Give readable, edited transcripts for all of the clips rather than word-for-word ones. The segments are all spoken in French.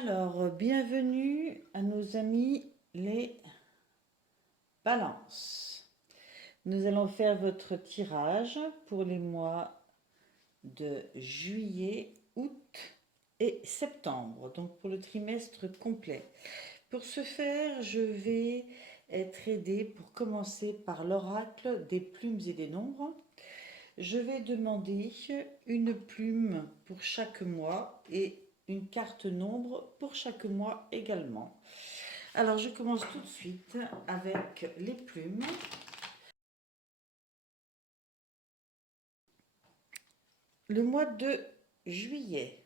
Alors, bienvenue à nos amis les balances. Nous allons faire votre tirage pour les mois de juillet, août et septembre, donc pour le trimestre complet. Pour ce faire, je vais être aidée pour commencer par l'oracle des plumes et des nombres. Je vais demander une plume pour chaque mois et une carte nombre pour chaque mois également. Alors, je commence tout de suite avec les plumes. Le mois de juillet,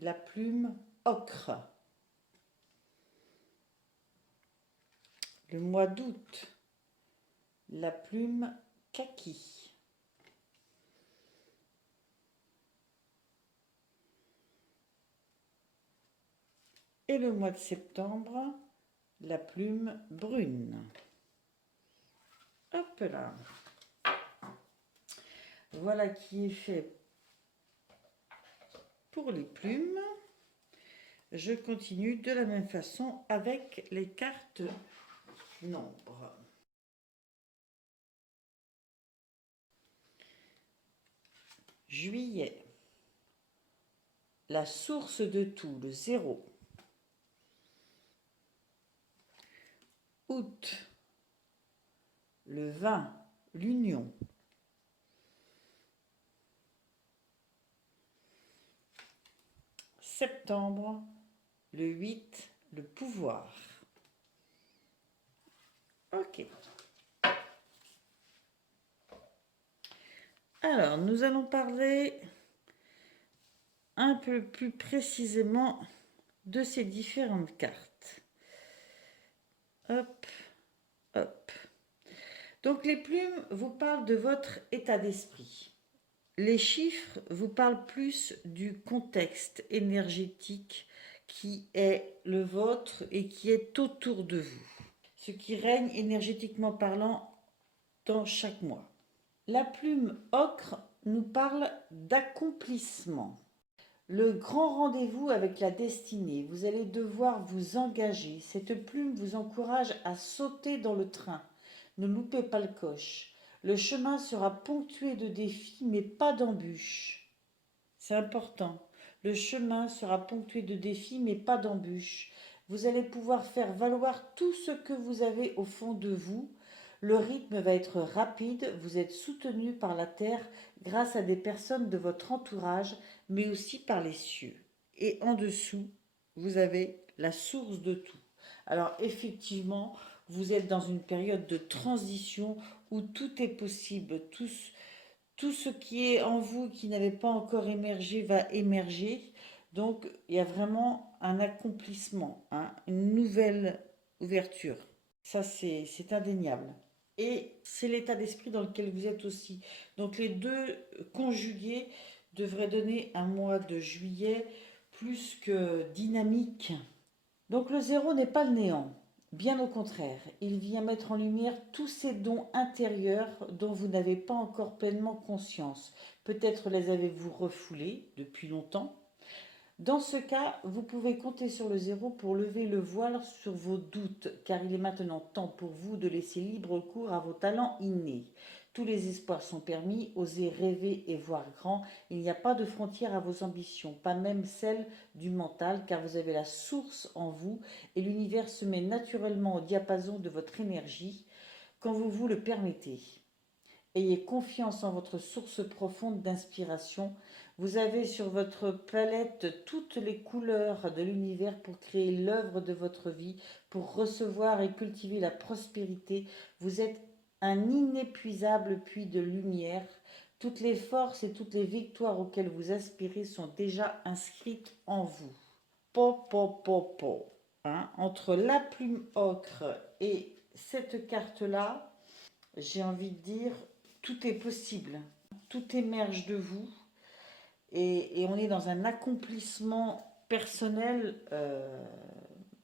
la plume ocre. Le mois d'août, la plume kaki. Et le mois de septembre, la plume brune. Hop là. Voilà qui est fait pour les plumes. Je continue de la même façon avec les cartes nombres. Juillet, la source de tout, le 0. Août, le 20, l'union. Septembre, le 8, le pouvoir. Ok. Alors, nous allons parler un peu plus précisément de ces différentes cartes. Hop, hop. Donc, les plumes vous parlent de votre état d'esprit. Les chiffres vous parlent plus du contexte énergétique qui est le vôtre et qui est autour de vous. Ce qui règne énergétiquement parlant dans chaque mois. La plume ocre nous parle d'accomplissement. Le grand rendez-vous avec la destinée. Vous allez devoir vous engager. Cette plume vous encourage à sauter dans le train. Ne loupez pas le coche. Le chemin sera ponctué de défis, mais pas d'embûches. C'est important. Le chemin sera ponctué de défis, mais pas d'embûches. Vous allez pouvoir faire valoir tout ce que vous avez au fond de vous. Le rythme va être rapide, vous êtes soutenu par la terre grâce à des personnes de votre entourage, mais aussi par les cieux. Et en dessous, vous avez la source de tout. Alors effectivement, vous êtes dans une période de transition où tout est possible, tout ce qui est en vous qui n'avait pas encore émergé va émerger. Donc il y a vraiment un accomplissement, hein, une nouvelle ouverture. Ça, c'est indéniable. Et c'est l'état d'esprit dans lequel vous êtes aussi. Donc les deux conjugués devraient donner un mois de juillet plus que dynamique. Donc le zéro n'est pas le néant. Bien au contraire, il vient mettre en lumière tous ces dons intérieurs dont vous n'avez pas encore pleinement conscience. Peut-être les avez-vous refoulés depuis longtemps. Dans ce cas, vous pouvez compter sur le zéro pour lever le voile sur vos doutes, car il est maintenant temps pour vous de laisser libre cours à vos talents innés. Tous les espoirs sont permis, osez rêver et voir grand. Il n'y a pas de frontière à vos ambitions, pas même celle du mental, car vous avez la source en vous et l'univers se met naturellement au diapason de votre énergie quand vous vous le permettez. Ayez confiance en votre source profonde d'inspiration. Vous avez sur votre palette toutes les couleurs de l'univers pour créer l'œuvre de votre vie, pour recevoir et cultiver la prospérité. Vous êtes un inépuisable puits de lumière. Toutes les forces et toutes les victoires auxquelles vous aspirez sont déjà inscrites en vous. Po, po, po, po. Hein? Entre la plume ocre et cette carte-là, j'ai envie de dire, tout est possible. Tout émerge de vous et on est dans un accomplissement personnel,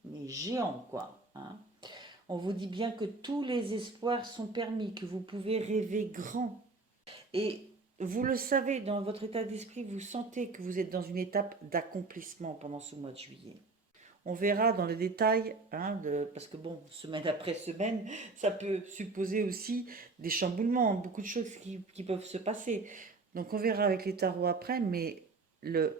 mais géant, quoi. Hein. On vous dit bien que tous les espoirs sont permis, que vous pouvez rêver grand. Et vous le savez, dans votre état d'esprit, vous sentez que vous êtes dans une étape d'accomplissement pendant ce mois de juillet. On verra dans les détails, hein, parce que bon, semaine après semaine, ça peut supposer aussi des chamboulements, beaucoup de choses qui peuvent se passer. Donc on verra avec les tarots après, mais le,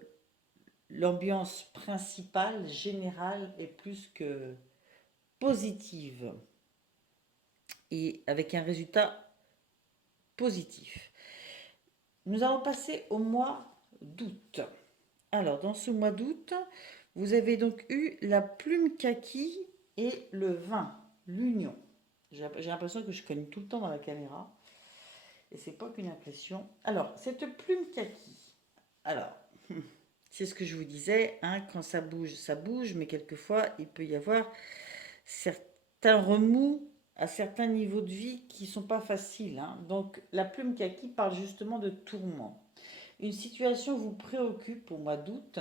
l'ambiance principale, générale, est plus que positive et avec un résultat positif. Nous allons passer au mois d'août. Alors, dans ce mois d'août, vous avez donc eu la plume kaki et le vin, l'union. J'ai l'impression que je cogne tout le temps dans la caméra. Et c'est pas qu'une impression. Alors, cette plume kaki. Alors, c'est ce que je vous disais, hein, quand ça bouge, mais quelquefois, il peut y avoir certains remous à certains niveaux de vie qui ne sont pas faciles, hein. Donc, la plume kaki parle justement de tourment. Une situation vous préoccupe au mois d'août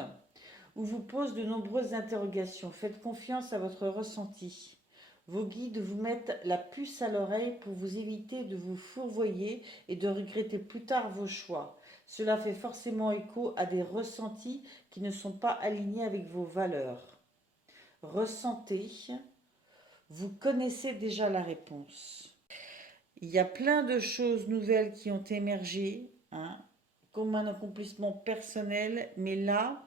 ou vous pose de nombreuses interrogations. Faites confiance à votre ressenti. Vos guides vous mettent la puce à l'oreille pour vous éviter de vous fourvoyer et de regretter plus tard vos choix. Cela fait forcément écho à des ressentis qui ne sont pas alignés avec vos valeurs. Ressentez, vous connaissez déjà la réponse. Il y a plein de choses nouvelles qui ont émergé, hein, comme un accomplissement personnel, mais là,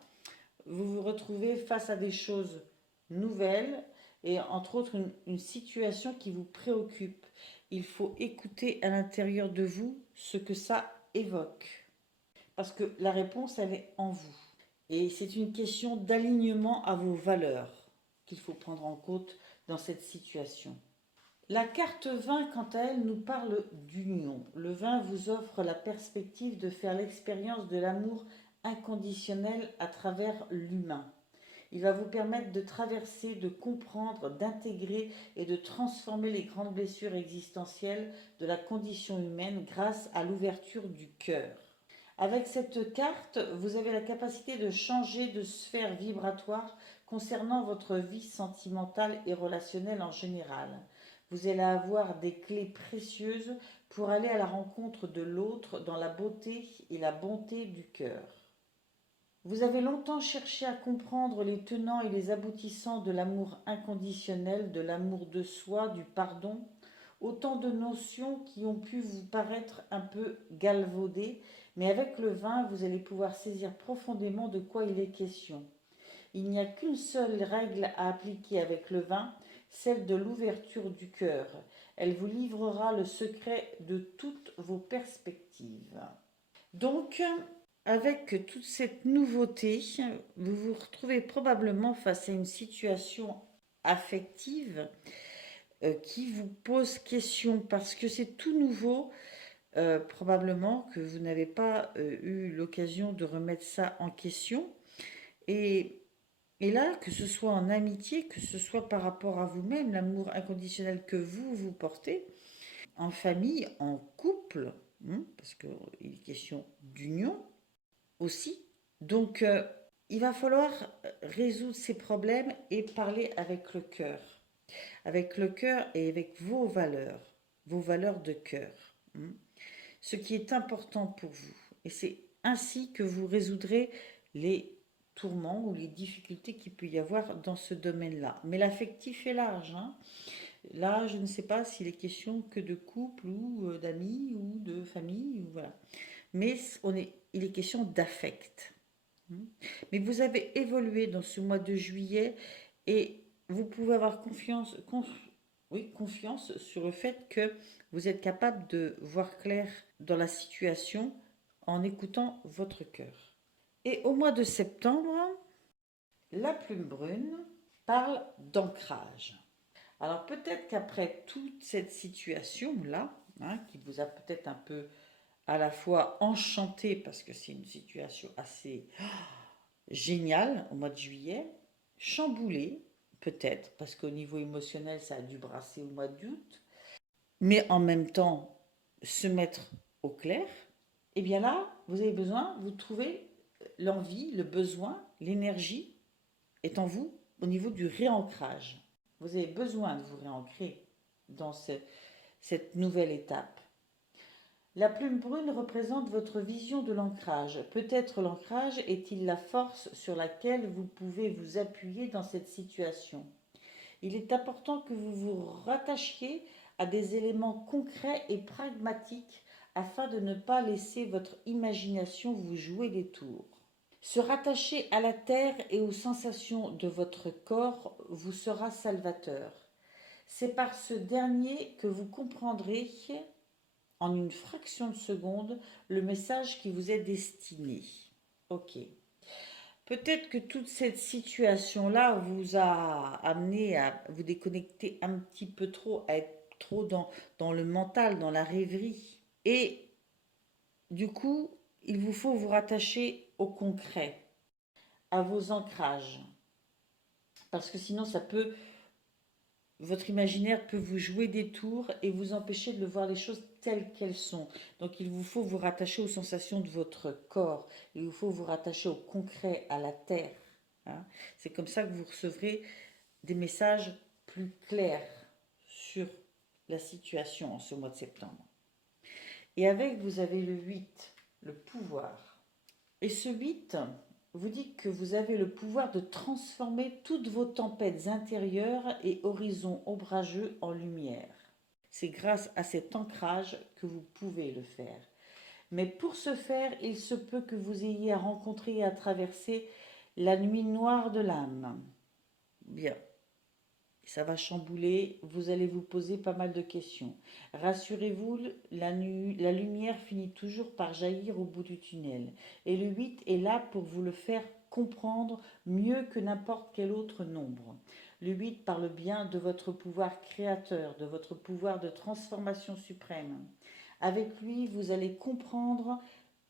vous vous retrouvez face à des choses nouvelles et entre autres une situation qui vous préoccupe. Il faut écouter à l'intérieur de vous ce que ça évoque. Parce que la réponse, elle est en vous. Et c'est une question d'alignement à vos valeurs qu'il faut prendre en compte dans cette situation. La carte 20, quant à elle, nous parle d'union. Le vin vous offre la perspective de faire l'expérience de l'amour inconditionnel à travers l'humain. Il va vous permettre de traverser, de comprendre, d'intégrer et de transformer les grandes blessures existentielles de la condition humaine grâce à l'ouverture du cœur. Avec cette carte, vous avez la capacité de changer de sphère vibratoire concernant votre vie sentimentale et relationnelle en général. Vous allez avoir des clés précieuses pour aller à la rencontre de l'autre dans la beauté et la bonté du cœur. Vous avez longtemps cherché à comprendre les tenants et les aboutissants de l'amour inconditionnel, de l'amour de soi, du pardon, autant de notions qui ont pu vous paraître un peu galvaudées, mais avec le vin, vous allez pouvoir saisir profondément de quoi il est question. Il n'y a qu'une seule règle à appliquer avec le vin, celle de l'ouverture du cœur. Elle vous livrera le secret de toutes vos perspectives. Donc, avec toute cette nouveauté, vous vous retrouvez probablement face à une situation affective qui vous pose question parce que c'est tout nouveau, probablement que vous n'avez pas eu l'occasion de remettre ça en question. Et, et là, que ce soit en amitié, que ce soit par rapport à vous-même, l'amour inconditionnel que vous portez, en famille, en couple, parce qu'il est question d'union aussi. Donc, il va falloir résoudre ces problèmes et parler avec le cœur. Avec le cœur et avec vos valeurs de cœur. Ce qui est important pour vous. Et c'est ainsi que vous résoudrez les tourments ou les difficultés qu'il peut y avoir dans ce domaine-là. Mais l'affectif est large, hein. Là, je ne sais pas s'il est question que de couple ou d'amis ou de famille, ou voilà. Mais il est question d'affect. Mais vous avez évolué dans ce mois de juillet et vous pouvez avoir confiance sur le fait que vous êtes capable de voir clair dans la situation en écoutant votre cœur. Et au mois de septembre, la plume brune parle d'ancrage. Alors peut-être qu'après toute cette situation-là, hein, qui vous a peut-être un peu à la fois enchanté parce que c'est une situation assez géniale au mois de juillet, chamboulé peut-être parce qu'au niveau émotionnel ça a dû brasser au mois d'août, mais en même temps se mettre au clair, et bien là vous avez besoin, vous trouvez l'envie, le besoin, l'énergie est en vous au niveau du réancrage. Vous avez besoin de vous réancrer dans cette nouvelle étape. La plume brune représente votre vision de l'ancrage. Peut-être l'ancrage est-il la force sur laquelle vous pouvez vous appuyer dans cette situation. Il est important que vous vous rattachiez à des éléments concrets et pragmatiques afin de ne pas laisser votre imagination vous jouer des tours. Se rattacher à la terre et aux sensations de votre corps vous sera salvateur. C'est par ce dernier que vous comprendrez en une fraction de seconde le message qui vous est destiné. Ok. Peut-être que toute cette situation-là vous a amené à vous déconnecter un petit peu trop, à être trop dans le mental, dans la rêverie. Et du coup, il vous faut vous rattacher au concret, à vos ancrages. Parce que sinon, votre imaginaire peut vous jouer des tours et vous empêcher de voir les choses telles qu'elles sont. Donc il vous faut vous rattacher aux sensations de votre corps. Il vous faut vous rattacher au concret, à la terre. Hein. C'est comme ça que vous recevrez des messages plus clairs sur la situation en ce mois de septembre. Et avec, vous avez le 8, le pouvoir. Et ce 8 vous dit que vous avez le pouvoir de transformer toutes vos tempêtes intérieures et horizons ombrageux en lumière. C'est grâce à cet ancrage que vous pouvez le faire. Mais pour ce faire, il se peut que vous ayez à rencontrer et à traverser la nuit noire de l'âme. Bien, ça va chambouler, vous allez vous poser pas mal de questions. Rassurez-vous, la lumière finit toujours par jaillir au bout du tunnel. Et le 8 est là pour vous le faire comprendre mieux que n'importe quel autre nombre. Le 8 parle bien de votre pouvoir créateur, de votre pouvoir de transformation suprême. Avec lui, vous allez comprendre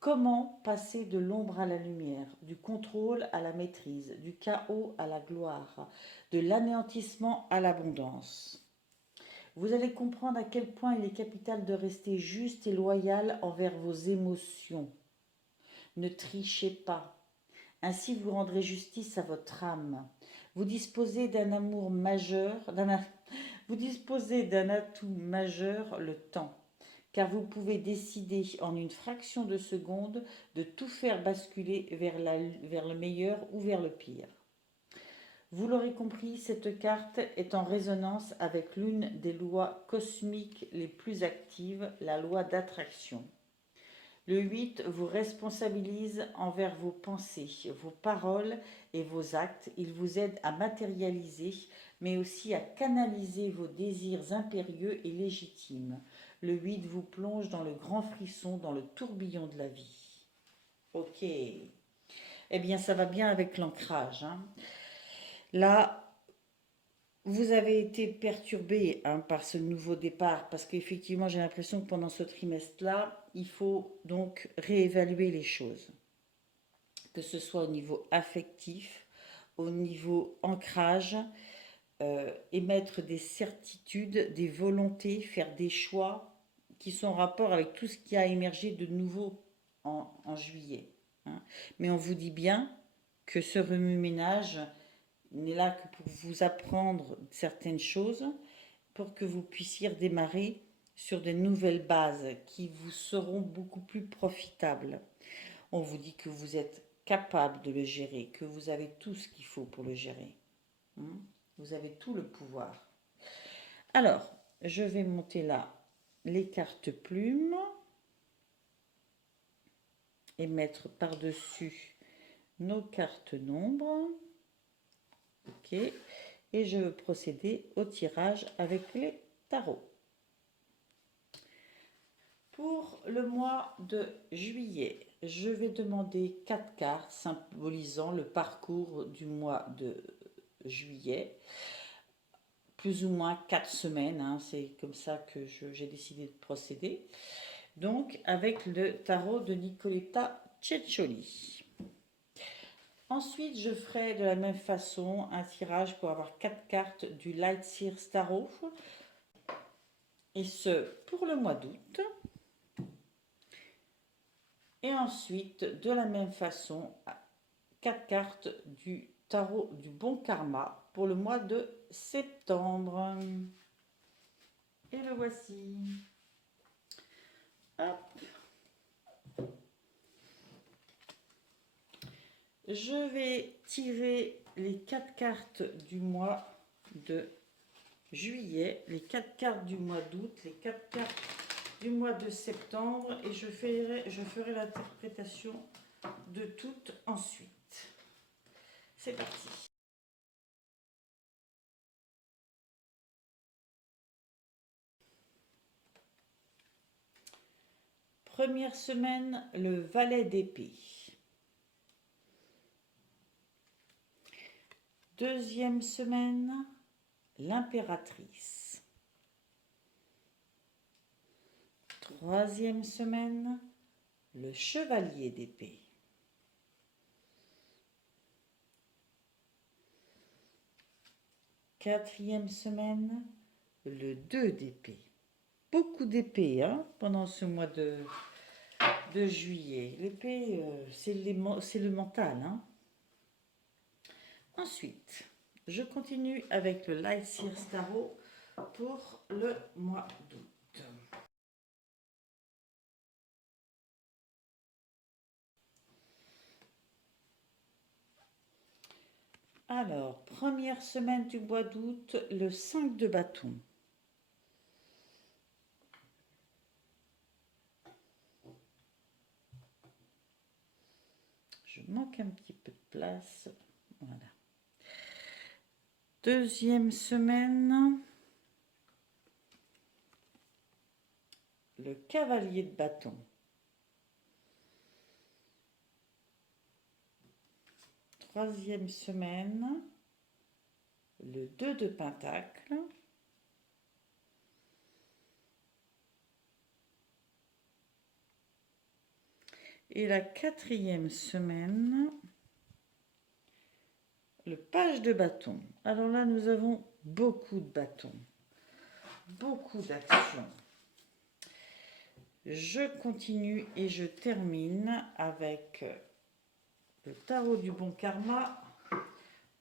comment passer de l'ombre à la lumière, du contrôle à la maîtrise, du chaos à la gloire, de l'anéantissement à l'abondance. Vous allez comprendre à quel point il est capital de rester juste et loyal envers vos émotions. Ne trichez pas. Ainsi vous rendrez justice à votre âme. Vous disposez d'un amour majeur, vous disposez d'un atout majeur, le temps, car vous pouvez décider en une fraction de seconde de tout faire basculer vers le meilleur ou vers le pire. Vous l'aurez compris, cette carte est en résonance avec l'une des lois cosmiques les plus actives, la loi d'attraction. Le 8 vous responsabilise envers vos pensées, vos paroles et vos actes. Il vous aide à matérialiser, mais aussi à canaliser vos désirs impérieux et légitimes. Le 8 vous plonge dans le grand frisson, dans le tourbillon de la vie. Ok. Eh bien, ça va bien avec l'ancrage. Hein. Là, vous avez été perturbé par ce nouveau départ parce qu'effectivement, j'ai l'impression que pendant ce trimestre-là, il faut donc réévaluer les choses, que ce soit au niveau affectif, au niveau ancrage, émettre des certitudes, des volontés, faire des choix qui sont en rapport avec tout ce qui a émergé de nouveau en juillet. Hein. Mais on vous dit bien que ce remue-ménage n'est là que pour vous apprendre certaines choses, pour que vous puissiez redémarrer sur de nouvelles bases qui vous seront beaucoup plus profitables. On vous dit que vous êtes capable de le gérer, que vous avez tout ce qu'il faut pour le gérer. Vous avez tout le pouvoir. Alors, je vais monter là les cartes plumes et mettre par-dessus nos cartes nombres. Ok. Et je vais procéder au tirage avec les tarots. Pour le mois de juillet, je vais demander 4 cartes symbolisant le parcours du mois de juillet. Plus ou moins 4 semaines, hein, c'est comme ça que j'ai décidé de procéder. Donc avec le tarot de Nicoletta Ceccioli. Ensuite, je ferai de la même façon un tirage pour avoir 4 cartes du Light Sears Tarot. Et ce, pour le mois d'août. Et ensuite, de la même façon, 4 cartes du tarot du bon karma pour le mois de septembre. Et le voici. Hop. Je vais tirer les 4 cartes du mois de juillet, les 4 cartes du mois d'août, les 4 cartes du mois de septembre et je ferai l'interprétation de toutes ensuite. C'est parti. Première semaine, le valet d'épée. Deuxième semaine, l'impératrice. Troisième semaine, le chevalier d'épée. Quatrième semaine, le 2 d'épée. Beaucoup d'épées hein, pendant ce mois de juillet. L'épée, c'est le mental. Hein. Ensuite, je continue avec le Light Seer Tarot pour le mois d'août. Alors, première semaine du mois d'août, le 5 de bâton. Je manque un petit peu de place. Voilà. Deuxième semaine, le cavalier de bâton. Troisième semaine, le 2 de pentacle. Et la quatrième semaine, le page de bâton. Alors là, nous avons beaucoup de bâtons, beaucoup d'actions. Je continue et je termine avec le tarot du bon karma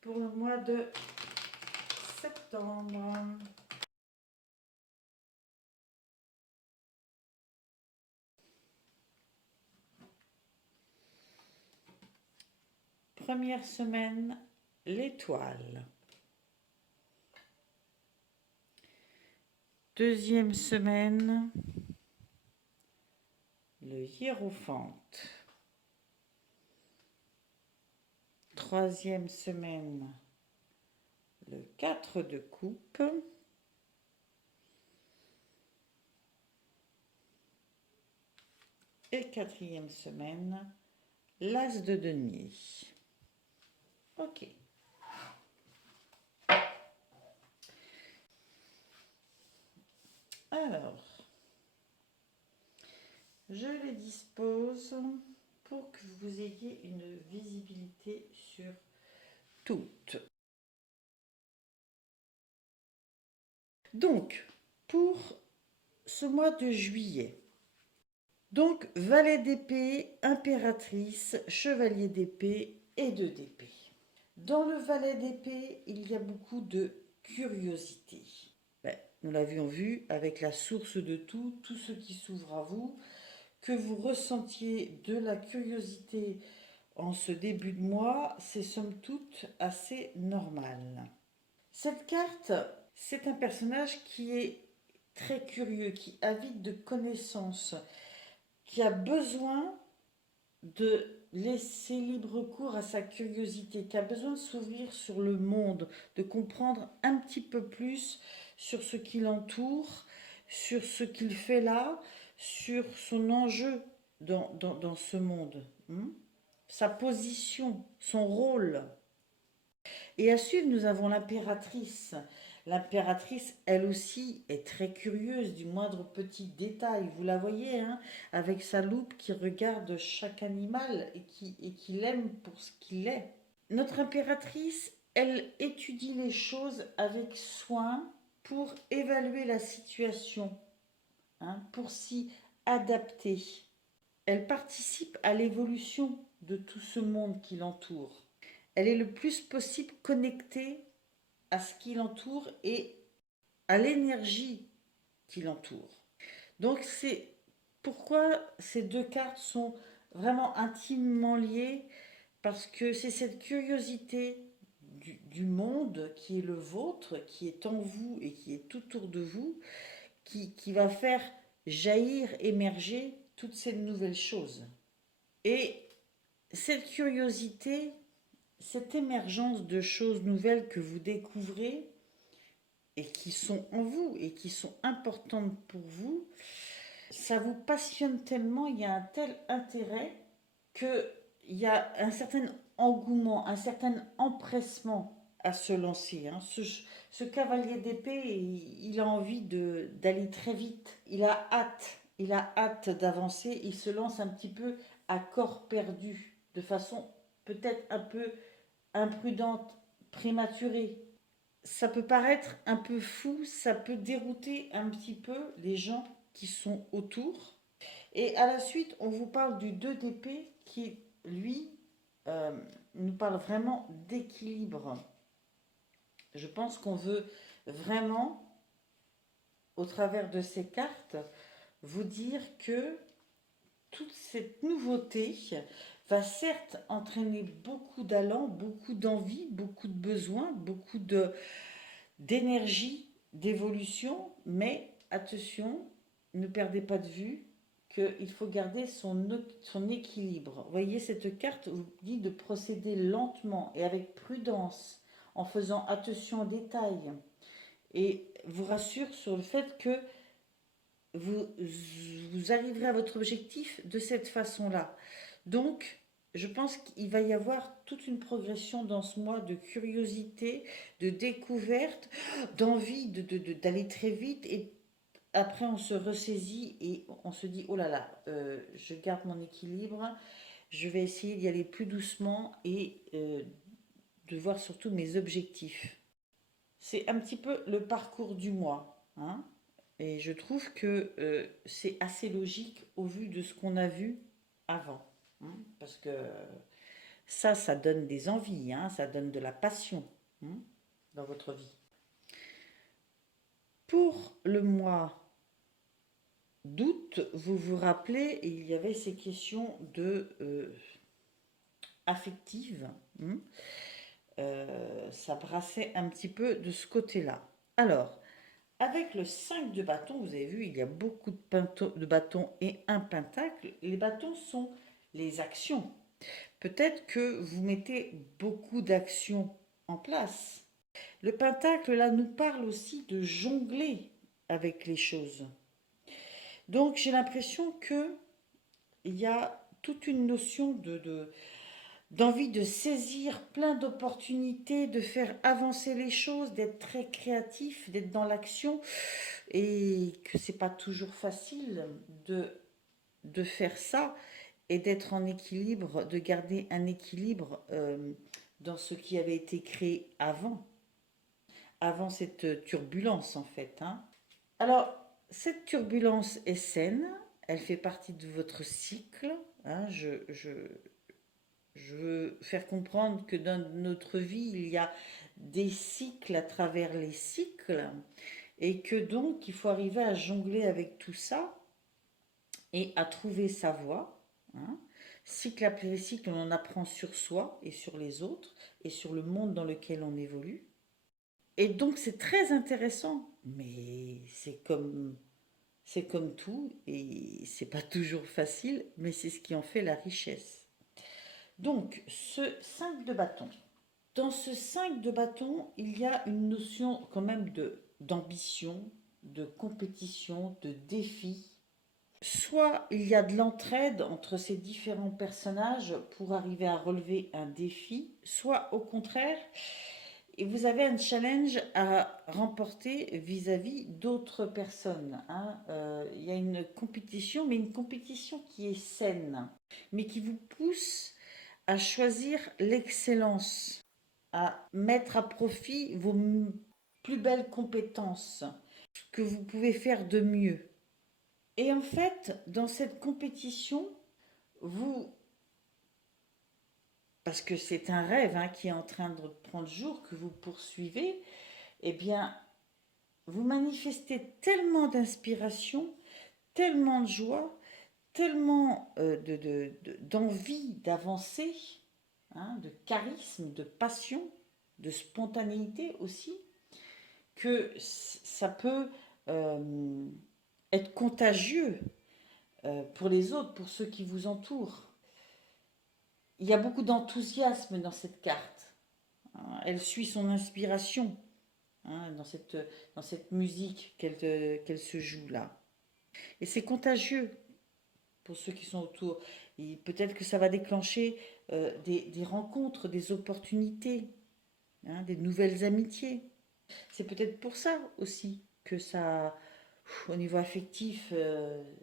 pour le mois de septembre. Première semaine, l'étoile. Deuxième semaine, le hiérophante. Troisième semaine, le 4 de coupe. Et quatrième semaine, l'as de denier. Ok. Alors, je les dispose pour que vous ayez une visibilité sur toutes. Donc, pour ce mois de juillet, donc valet d'épée, impératrice, chevalier d'épée et 2 d'épée. Dans le valet d'épée, il y a beaucoup de curiosité. Nous l'avions vu avec la source de tout ce qui s'ouvre à vous, que vous ressentiez de la curiosité en ce début de mois, c'est somme toute assez normal. Cette carte, c'est un personnage qui est très curieux, qui avide de connaissances, qui a besoin de laisser libre cours à sa curiosité, qui a besoin de s'ouvrir sur le monde, de comprendre un petit peu plus sur ce qui l'entoure, sur ce qu'il fait là, sur son enjeu dans ce monde, sa position, son rôle. Et à suivre, nous avons l'impératrice. L'impératrice, elle aussi, est très curieuse du moindre petit détail. Vous la voyez, hein, avec sa loupe qui regarde chaque animal et qui l'aime pour ce qu'il est. Notre impératrice, elle étudie les choses avec soin pour évaluer la situation, hein, pour s'y adapter. Elle participe à l'évolution de tout ce monde qui l'entoure. Elle est le plus possible connectée à ce qui l'entoure et à l'énergie qui l'entoure. Donc c'est Pourquoi ces deux cartes sont vraiment intimement liées? Parce que c'est cette curiosité du monde qui est le vôtre, qui est en vous et qui est tout autour de vous, qui va faire jaillir, émerger toutes ces nouvelles choses. Et cette curiosité, cette émergence de choses nouvelles que vous découvrez et qui sont en vous et qui sont importantes pour vous, ça vous passionne tellement, il y a un tel intérêt qu'il y a un certain engouement, un certain empressement à se lancer. Hein. Ce cavalier d'épée, il a envie d'aller très vite, il a hâte d'avancer, il se lance un petit peu à corps perdu, de façon peut-être un peu imprudente, prématurée. Ça peut paraître un peu fou, ça peut dérouter un petit peu les gens qui sont autour. Et à la suite, on vous parle du 2 d'épée qui, lui, euh, nous parle vraiment d'équilibre. Je pense qu'on veut vraiment, au travers de ces cartes, vous dire que toute cette nouveauté va certes entraîner beaucoup d'allant, beaucoup d'envie, beaucoup de besoins, beaucoup d'énergie, d'évolution, mais attention, ne perdez pas de vue qu'il faut garder son équilibre. Vous voyez, cette carte vous dit de procéder lentement et avec prudence, en faisant attention aux détails, et vous rassure sur le fait que vous, vous arriverez à votre objectif de cette façon-là. Donc, je pense qu'il va y avoir toute une progression dans ce mois de curiosité, de découverte, d'envie d'aller très vite. Et après, on se ressaisit et on se dit, oh là là, je garde mon équilibre, je vais essayer d'y aller plus doucement et de voir surtout mes objectifs. C'est un petit peu le parcours du mois, hein. Et je trouve que c'est assez logique au vu de ce qu'on a vu avant, hein. Parce que ça donne des envies, hein, ça donne de la passion, hein, dans votre vie. Pour le mois d'août, vous vous rappelez, il y avait ces questions de affectives, hein. Ça brassait un petit peu de ce côté-là. Alors, avec le 5 de bâton, vous avez vu, il y a beaucoup de bâtons et un pentacle. Les bâtons sont les actions. Peut-être que vous mettez beaucoup d'actions en place. Le pentacle, là, nous parle aussi de jongler avec les choses. Donc, j'ai l'impression qu'il y a toute une notion d'envie de saisir plein d'opportunités, de faire avancer les choses, d'être très créatif, d'être dans l'action, et que c'est pas toujours facile de faire ça et d'être en équilibre, de garder un équilibre dans ce qui avait été créé avant cette turbulence en fait, hein. Alors, cette turbulence est saine, elle fait partie de votre cycle, hein. Je veux faire comprendre que dans notre vie, il y a des cycles à travers les cycles et que donc il faut arriver à jongler avec tout ça et à trouver sa voie, hein. Cycle après cycle, on en apprend sur soi et sur les autres et sur le monde dans lequel on évolue. Et donc c'est très intéressant, mais c'est comme tout et c'est pas toujours facile, mais c'est ce qui en fait la richesse. Donc ce 5 de bâton. Dans ce 5 de bâton, il y a une notion quand même d'ambition, de compétition, de défi. Soit il y a de l'entraide entre ces différents personnages pour arriver à relever un défi, soit au contraire, vous avez un challenge à remporter vis-à-vis d'autres personnes, hein. Il y a une compétition, mais une compétition qui est saine, mais qui vous pousse à choisir l'excellence, à mettre à profit vos plus belles compétences, ce que vous pouvez faire de mieux. Et en fait, dans cette compétition, vous, parce que c'est un rêve, hein, qui est en train de prendre jour, que vous poursuivez, eh bien, vous manifestez tellement d'inspiration, tellement de joie, tellement d'envie d'avancer, hein, de charisme, de passion, de spontanéité aussi, que ça peut être contagieux pour les autres, pour ceux qui vous entourent. Il y a beaucoup d'enthousiasme dans cette carte, hein. Elle suit son inspiration, hein, dans cette musique qu'elle se joue là. Et c'est contagieux pour ceux qui sont autour. Peut-être que ça va déclencher des rencontres, des opportunités, hein, des nouvelles amitiés. C'est peut-être pour ça aussi que ça, au niveau affectif,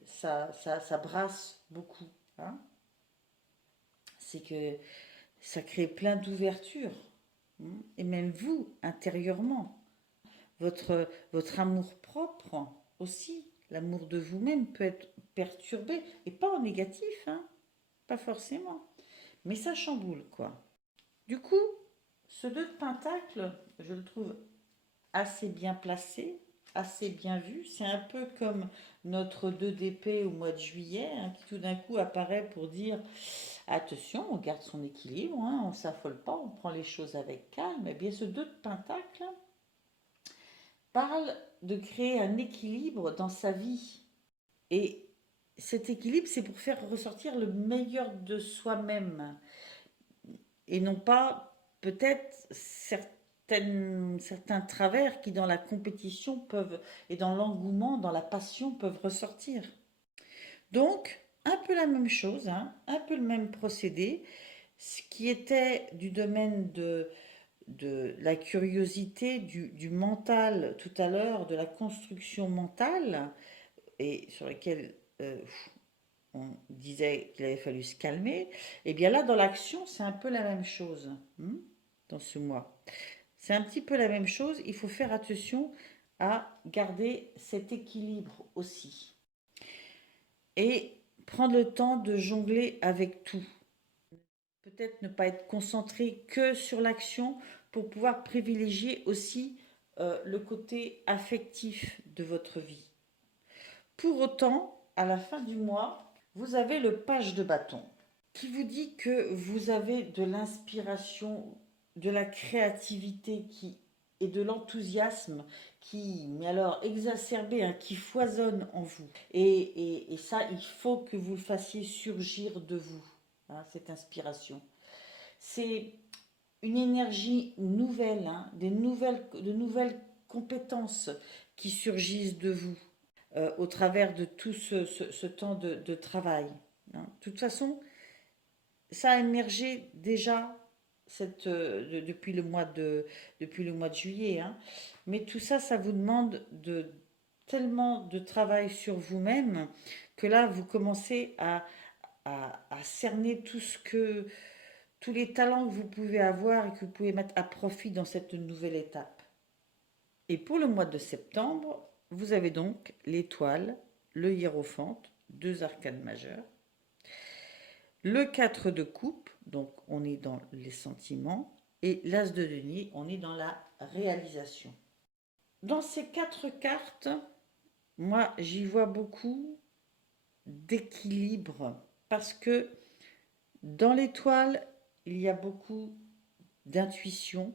ça brasse beaucoup, hein. C'est que ça crée plein d'ouvertures, hein. Et même vous, intérieurement, votre amour propre aussi, l'amour de vous-même peut être perturbé, et pas en négatif, hein, pas forcément, mais ça chamboule, quoi. Du coup, ce 2 de Pentacle, je le trouve assez bien placé, assez bien vu. C'est un peu comme notre 2 d'épée au mois de juillet, hein, qui tout d'un coup apparaît pour dire attention, on garde son équilibre, hein, on ne s'affole pas, on prend les choses avec calme. Et bien ce 2 de Pentacle parle de créer un équilibre dans sa vie. Et cet équilibre, c'est pour faire ressortir le meilleur de soi-même. Et non pas peut-être certains travers qui dans la compétition peuvent, et dans l'engouement, dans la passion, peuvent ressortir. Donc, un peu la même chose, hein, un peu le même procédé, ce qui était du domaine de la curiosité, du mental tout à l'heure, de la construction mentale, et sur laquelle on disait qu'il avait fallu se calmer, et bien là, dans l'action, c'est un peu la même chose, hein, dans ce mois. C'est un petit peu la même chose, il faut faire attention à garder cet équilibre aussi. Et prendre le temps de jongler avec tout. Peut-être ne pas être concentré que sur l'action pour pouvoir privilégier aussi le côté affectif de votre vie. Pour autant, à la fin du mois, vous avez le page de bâton qui vous dit que vous avez de l'inspiration, de la créativité et de l'enthousiasme qui, mais alors exacerbé, hein, qui foisonne en vous. Et ça, il faut que vous le fassiez surgir de vous, hein, cette inspiration. C'est une énergie nouvelle, hein, de nouvelles compétences qui surgissent de vous au travers de tout ce temps de travail, hein. De toute façon, ça a émergé déjà depuis depuis le mois de juillet, hein. Mais tout ça, ça vous demande tellement de travail sur vous-même que là, vous commencez à cerner tous les talents que vous pouvez avoir et que vous pouvez mettre à profit dans cette nouvelle étape. Et pour le mois de septembre, vous avez donc l'étoile, le hiérophante, 2 arcanes majeures, le 4 de coupe, donc on est dans les sentiments, et l'as de denier, on est dans la réalisation. Dans ces 4 cartes, moi j'y vois beaucoup d'équilibre, parce que dans l'étoile, il y a beaucoup d'intuition.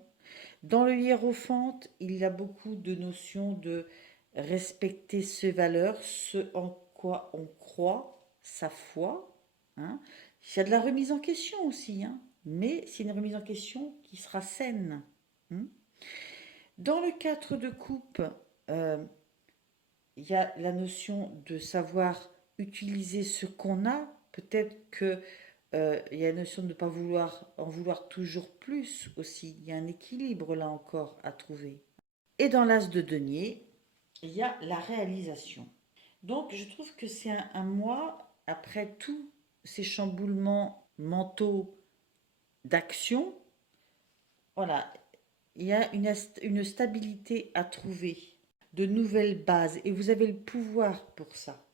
Dans le hiérophante, il y a beaucoup de notions de respecter ses valeurs, ce en quoi on croit, sa foi, hein. Il y a de la remise en question aussi, hein, mais c'est une remise en question qui sera saine, hein. Dans le 4 de coupe, il y a la notion de savoir utiliser ce qu'on a. Peut-être que il y a la notion de ne pas en vouloir toujours plus aussi. Il y a un équilibre là encore à trouver. Et dans l'as de denier, il y a la réalisation. Donc je trouve que c'est un mois, après tous ces chamboulements mentaux d'action, voilà, il y a une stabilité à trouver, de nouvelles bases, et vous avez le pouvoir pour ça.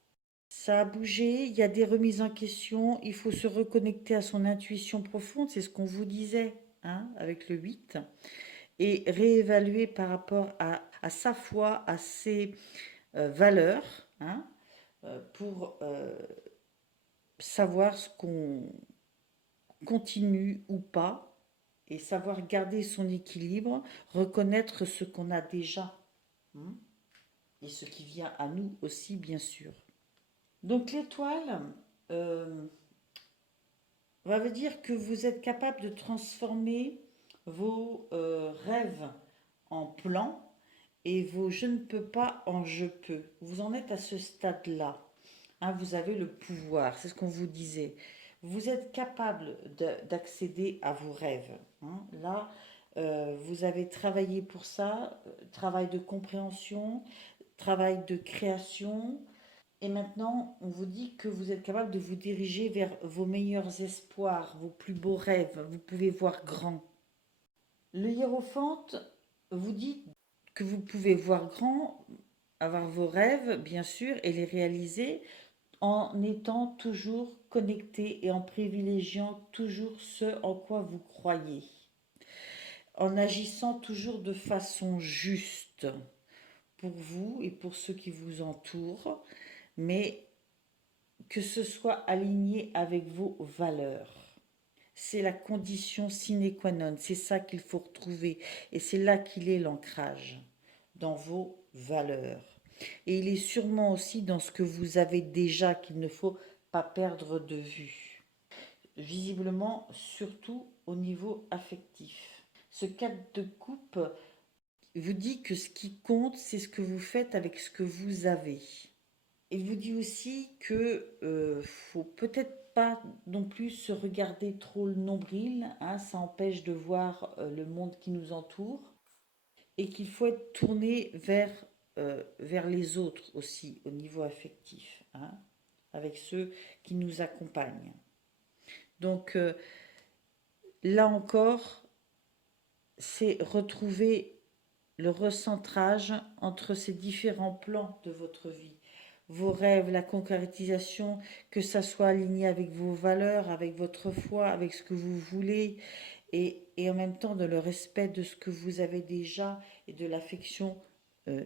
Ça a bougé, il y a des remises en question, il faut se reconnecter à son intuition profonde, c'est ce qu'on vous disait, hein, avec le 8, et réévaluer par rapport à sa foi, à ses valeurs, hein, pour savoir ce qu'on continue ou pas et savoir garder son équilibre, reconnaître ce qu'on a déjà, hein, et ce qui vient à nous aussi, bien sûr. Donc l'étoile va vous dire que vous êtes capable de transformer vos rêves en plans et vos je ne peux pas en je peux. Vous en êtes à ce stade-là. Hein, vous avez le pouvoir, c'est ce qu'on vous disait. Vous êtes capable d'accéder à vos rêves. Hein. Là, vous avez travaillé pour ça, travail de compréhension, travail de création. Et maintenant, on vous dit que vous êtes capable de vous diriger vers vos meilleurs espoirs, vos plus beaux rêves. Vous pouvez voir grand. Le hiérophante vous dit que vous pouvez voir grand, avoir vos rêves, bien sûr, et les réaliser en étant toujours connecté et en privilégiant toujours ce en quoi vous croyez, en agissant toujours de façon juste pour vous et pour ceux qui vous entourent, mais que ce soit aligné avec vos valeurs. C'est la condition sine qua non, c'est ça qu'il faut retrouver et c'est là qu'il est l'ancrage, dans vos valeurs. Et il est sûrement aussi dans ce que vous avez déjà qu'il ne faut pas perdre de vue. Visiblement, surtout au niveau affectif. Ce cadre de coupe vous dit que ce qui compte, c'est ce que vous faites avec ce que vous avez. Il vous dit aussi que faut peut-être pas non plus se regarder trop le nombril, hein, ça empêche de voir le monde qui nous entoure, et qu'il faut être tourné vers les autres aussi au niveau affectif, hein, avec ceux qui nous accompagnent. Donc là encore, c'est retrouver le recentrage entre ces différents plans de votre vie. Vos rêves, la concrétisation, que ça soit aligné avec vos valeurs, avec votre foi, avec ce que vous voulez, et en même temps de le respect de ce que vous avez déjà et de l'affection euh,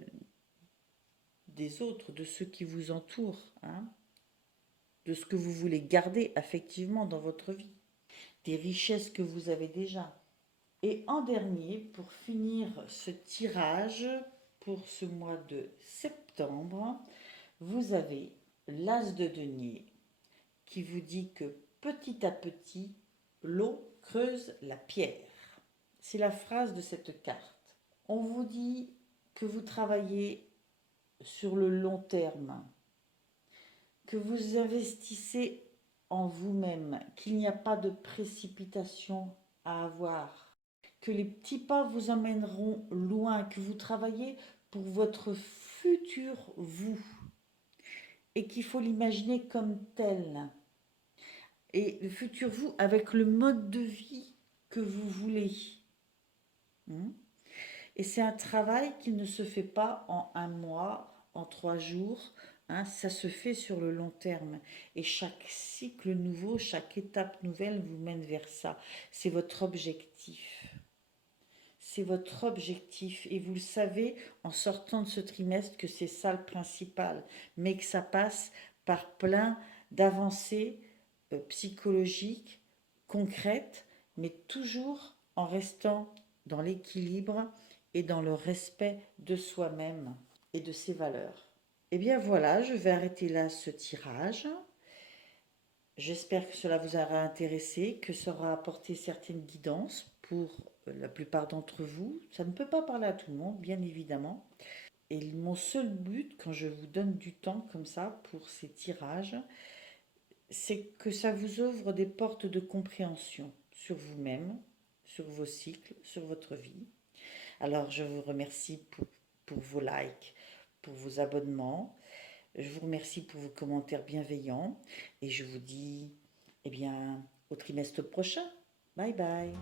des autres, de ceux qui vous entourent, hein, de ce que vous voulez garder affectivement dans votre vie, des richesses que vous avez déjà. Et en dernier, pour finir ce tirage pour ce mois de septembre, vous avez l'As de denier qui vous dit que petit à petit, l'eau creuse la pierre. C'est la phrase de cette carte. On vous dit que vous travaillez sur le long terme, que vous investissez en vous-même, qu'il n'y a pas de précipitation à avoir, que les petits pas vous emmèneront loin, que vous travaillez pour votre futur vous et qu'il faut l'imaginer comme tel. Et le futur vous avec le mode de vie que vous voulez. Et c'est un travail qui ne se fait pas en un mois, en 3 jours. Hein, ça se fait sur le long terme. Et chaque cycle nouveau, chaque étape nouvelle vous mène vers ça. C'est votre objectif. C'est votre objectif. Et vous le savez en sortant de ce trimestre que c'est ça le principal. Mais que ça passe par plein d'avancées psychologiques, concrètes, mais toujours en restant dans l'équilibre et dans le respect de soi-même et de ses valeurs. Et bien voilà, je vais arrêter là ce tirage. J'espère que cela vous aura intéressé, que ça aura apporté certaines guidances pour la plupart d'entre vous. Ça ne peut pas parler à tout le monde, bien évidemment. Et mon seul but, quand je vous donne du temps comme ça pour ces tirages, c'est que ça vous ouvre des portes de compréhension sur vous-même, sur vos cycles, sur votre vie. Alors, je vous remercie pour vos likes, pour vos abonnements. Je vous remercie pour vos commentaires bienveillants. Et je vous dis, eh bien, au trimestre prochain. Bye bye.